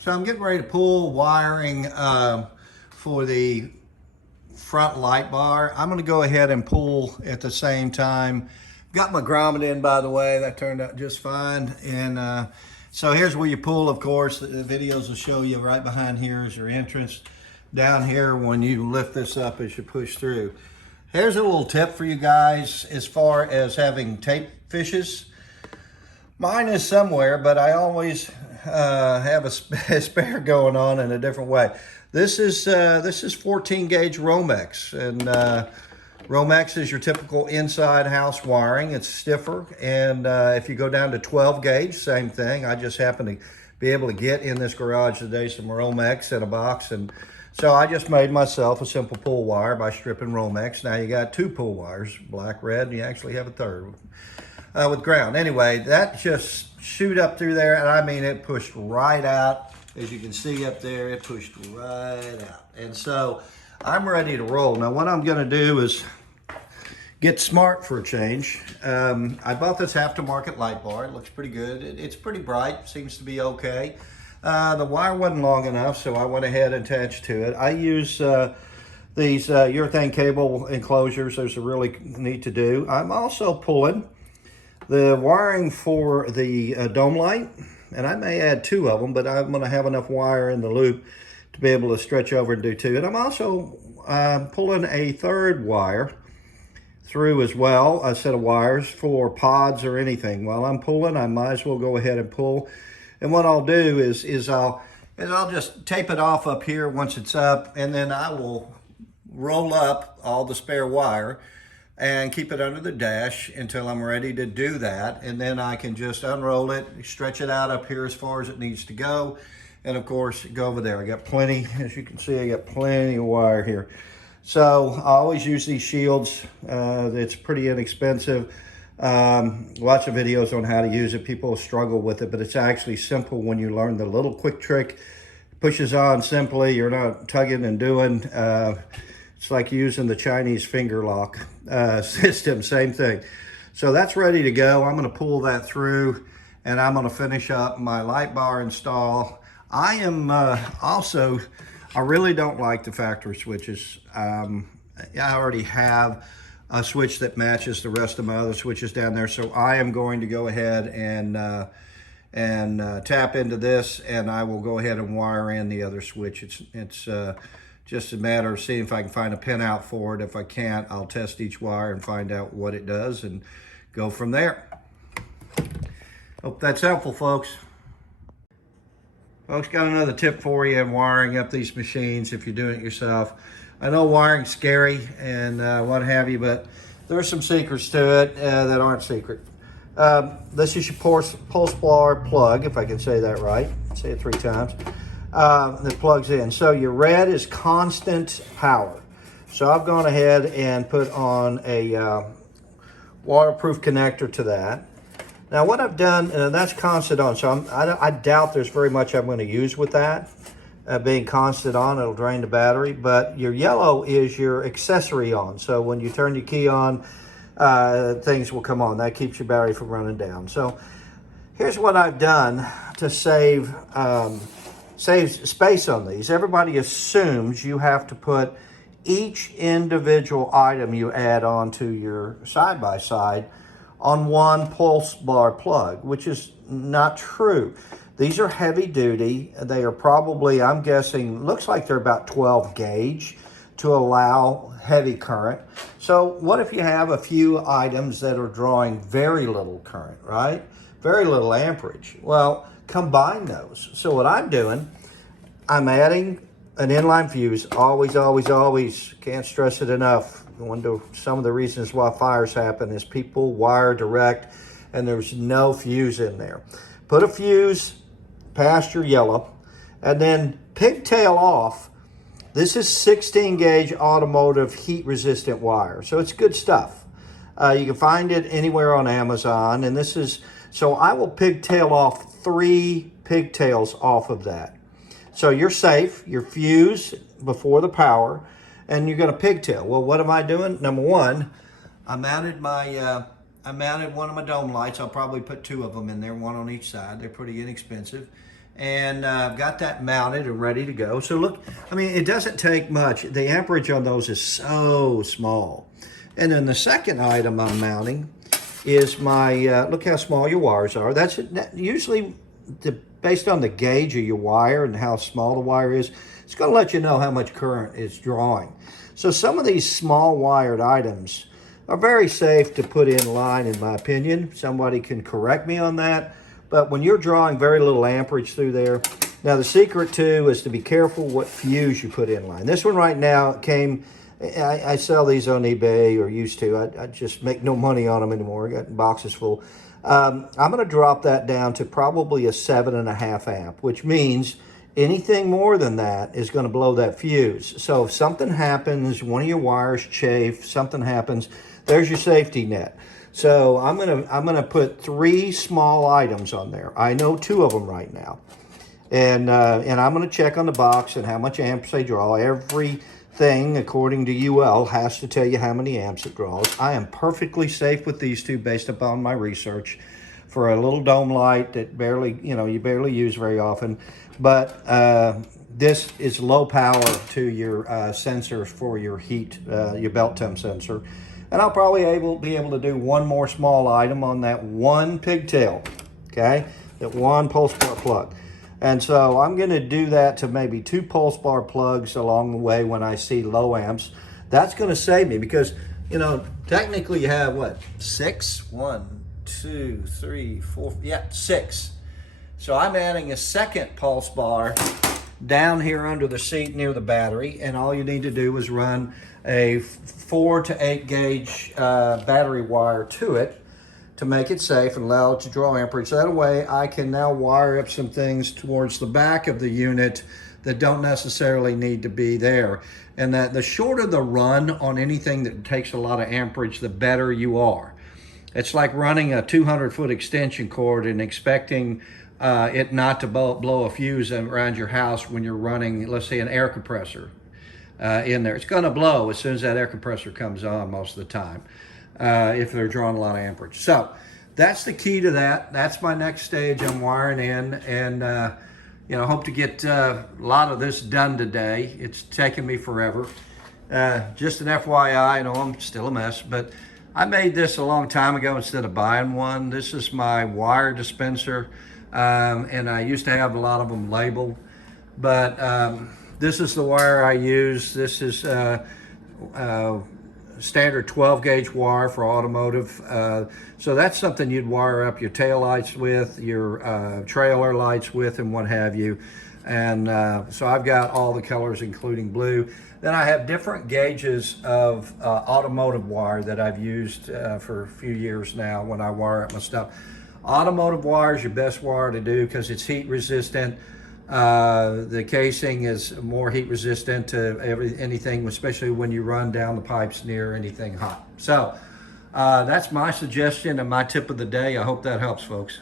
So I'm getting ready to pull wiring for the front light bar. I'm going to go ahead and pull at the same time. Got my grommet in, by the way. That turned out just fine. And so here's where you pull, of course. The videos will show you right behind here is your entrance. Down here, when you lift this up as you push through. Here's a little tip for you guys as far as having tape fishes. Mine is somewhere, but I always have a spare going on in a different way. This is 14 gauge Romex, and Romex is your typical inside house wiring. It's stiffer, and if you go down to 12 gauge, same thing. I just happen to be able to get in this garage today some Romex in a box, and so I just made myself a simple pull wire by stripping Romex. Now you got two pull wires, black, red, and you actually have a third with ground. Anyway, that just shoot up through there, and I mean it pushed right out. As you can see up there, it pushed right out. And so I'm ready to roll. Now what I'm gonna do is get smart for a change. I bought this aftermarket light bar. It looks pretty good. It's pretty bright, seems to be okay. The wire wasn't long enough, so I went ahead and attached to it. I use these urethane cable enclosures. Those are really neat to do. I'm also pulling the wiring for the dome light, and I may add two of them, but I'm going to have enough wire in the loop to be able to stretch over and do two. And I'm also pulling a third wire through as well, a set of wires for pods or anything. While I'm pulling, I might as well go ahead and pull. And what I'll do is I'll just tape it off up here once it's up, and then I will roll up all the spare wire and keep it under the dash until I'm ready to do that. And then I can just unroll it, stretch it out up here as far as it needs to go. And of course, go over there. I got plenty, as you can see, I got plenty of wire here. So I always use these shields. It's pretty inexpensive. Lots of videos on how to use it. People struggle with it, but it's actually simple when you learn the little quick trick. Pushes on simply. You're not tugging and doing. It's like using the Chinese finger lock system, same thing. So that's ready to go. I'm going to pull that through, and I'm going to finish up my light bar install. I am I really don't like the factory switches. I already have a switch that matches the rest of my other switches down there, so I am going to go ahead and tap into this, and I will go ahead and wire in the other switch. It's just a matter of seeing if I can find a pinout for it. If I can't, I'll test each wire and find out what it does and go from there. Hope that's helpful, folks. Folks, got another tip for you in wiring up these machines if you're doing it yourself. I know wiring's scary and what have you, but there are some secrets to it that aren't secret. This is your pulse bar plug, if I can say that right. Say it 3 times. That plugs in. So your red is constant power. So I've gone ahead and put on a waterproof connector to that. Now what I've done, that's constant on, so I doubt there's very much I'm going to use with that. Being constant on, it'll drain the battery, but your yellow is your accessory on. So when you turn your key on, things will come on. That keeps your battery from running down. So here's what I've done to save space on these. Everybody assumes you have to put each individual item you add on to your side-by-side on one pulse bar plug, which is not true. These are heavy duty. They are probably, I'm guessing, looks like they're about 12 gauge to allow heavy current. So what if you have a few items that are drawing very little current, right? Very little amperage. Well, combine those. So what I'm doing, I'm adding an inline fuse. Always, always, always, can't stress it enough. One of some of the reasons why fires happen is people wire direct and there's no fuse in there. Put a fuse past your yellow and then pigtail off. This is 16 gauge automotive heat resistant wire. So it's good stuff. You can find it anywhere on Amazon. And this is, so I will pigtail off 3 pigtails off of that. So you're safe, your fuse before the power, and you're going to pigtail. Well, what am I doing? Number one, I mounted one of my dome lights. I'll probably put 2 of them in there, one on each side. They're pretty inexpensive. And I've got that mounted and ready to go. So look, I mean, it doesn't take much. The amperage on those is so small. And then the second item I'm mounting is my, look how small your wires are. That's usually based on the gauge of your wire and how small the wire is, it's gonna let you know how much current it's drawing. So some of these small wired items are very safe to put in line, in my opinion. Somebody can correct me on that. But when you're drawing very little amperage through there, now the secret too is to be careful what fuse you put in line. This one right now came, I sell these on eBay, or used to. I just make no money on them anymore. I got boxes full. I'm gonna drop that down to probably a 7.5 amp, which means anything more than that is gonna blow that fuse. So if something happens, one of your wires chafe, something happens, there's your safety net. So I'm gonna put 3 small items on there. I know 2 of them right now, and I'm gonna check on the box and how much amps they draw. Everything according to UL has to tell you how many amps it draws. I am perfectly safe with these 2 based upon my research for a little dome light that barely, you barely use very often. But this is low power to your sensor for your heat, your belt temp sensor. And I'll probably be able to do 1 more small item on that 1 pigtail, okay? That 1 pulse bar plug. And so I'm gonna do that to maybe 2 pulse bar plugs along the way when I see low amps. That's gonna save me because, technically you have what, 6? 1, 2, 3, 4, yeah, 6. So I'm adding a second pulse bar down here under the seat near the battery, and all you need to do is run a 4 to 8 gauge battery wire to it to make it safe and allow it to draw amperage. That way I can now wire up some things towards the back of the unit that don't necessarily need to be there. And that the shorter the run on anything that takes a lot of amperage, the better you are. It's like running a 200-foot extension cord and expecting it not to blow a fuse around your house when you're running, let's say, an air compressor in there. It's going to blow as soon as that air compressor comes on most of the time if they're drawing a lot of amperage. So that's the key to that. That's my next stage I'm wiring in, and hope to get a lot of this done today. It's taken me forever. Just an FYI, I know I'm still a mess, but I made this a long time ago instead of buying one. This is my wire dispenser. And I used to have a lot of them labeled, but this is the wire I use. This is standard 12 gauge wire for automotive. So that's something you'd wire up your tail lights with, your trailer lights with, and what have you. And so I've got all the colors, including blue. Then I have different gauges of automotive wire that I've used for a few years now when I wire up my stuff. Automotive wire is your best wire to do because it's heat resistant. The casing is more heat resistant to anything, especially when you run down the pipes near anything hot. So that's my suggestion and my tip of the day. I hope that helps, folks.